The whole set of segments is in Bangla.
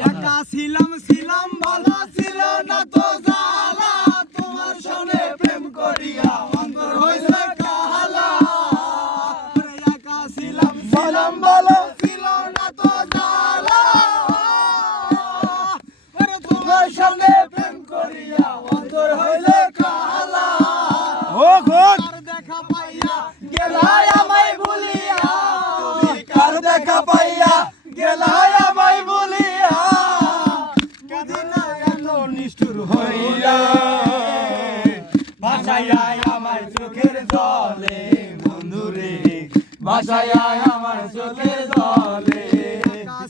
একা ছিলাম ছিলাম ভালো ছিল না তো জ্বালা। তোমার সনে প্রেম করিয়া অন্তর হইছে ওরে একা ছিলাম ছিলাম ভালো ছিল না তো ওরে তোমার সনে প্রেম করিয়া অন্তর হইছে কাহালা। ও ঘট দেখা পাইয়া গেলাই আমায় ভুলিয়া। তুমি কার দেখা পাইয়া গেলাই নিষ্ঠুর হইয়া ভাষায় আমার চোখের জলে বন্ধুরে। ভাষায় আমার চোখের জলে।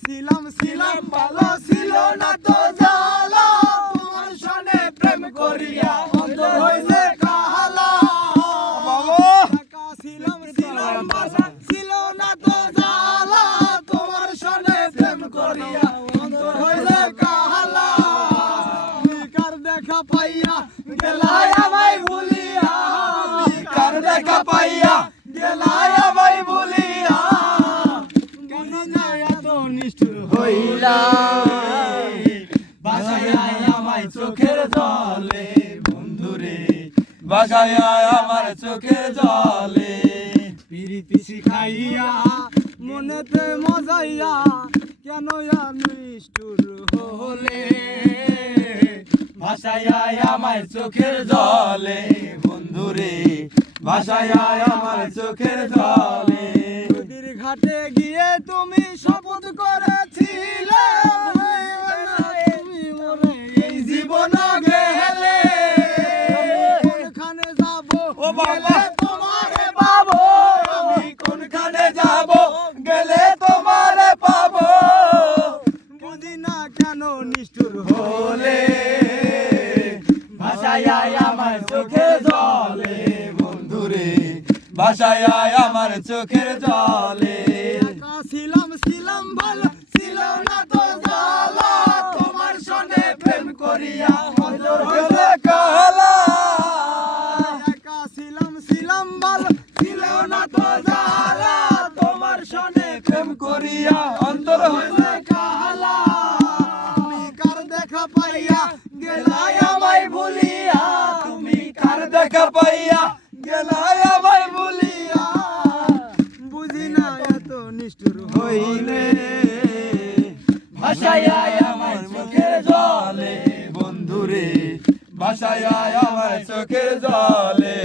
ছিলাম ছিলাম ভালো ছিল না তো জালা তোমার সনে প্রেম করিয়া অন্তর হইছে কাহালা। ছিলাম ছিলাম আমায় চোখের জলে, বন্ধুরে বাসায় আমার চোখের জলে। পিরিতি শিখাইয়া, মনেতে মজাইয়া কেন নিষ্ঠুর হলে? ভাষায় আমার চোখের জলে, বন্ধুরে ভাষায় আমার চোখের জলে। নদীর ঘাটে গিয়ে তুমি শপথ করেছিলে না কেন নিষ্ঠুর হলে? ভাষায় আমার চোখের জলে জলে। না তো তোমার প্রেম করিয়া তো জ্বালা। তোমার সনে প্রেম করিয়া অন্তর হইলে গেলাই আমায় ভুলিয়া, তুমি কার দেখা পাইয়া? গেলাই আমায় ভুলিয়া। বুঝি না এত নিষ্ঠুর হইলে। ভাষায় আমার চোখের জলে, বন্ধুরে ভাষায় আমার চোখের জলে।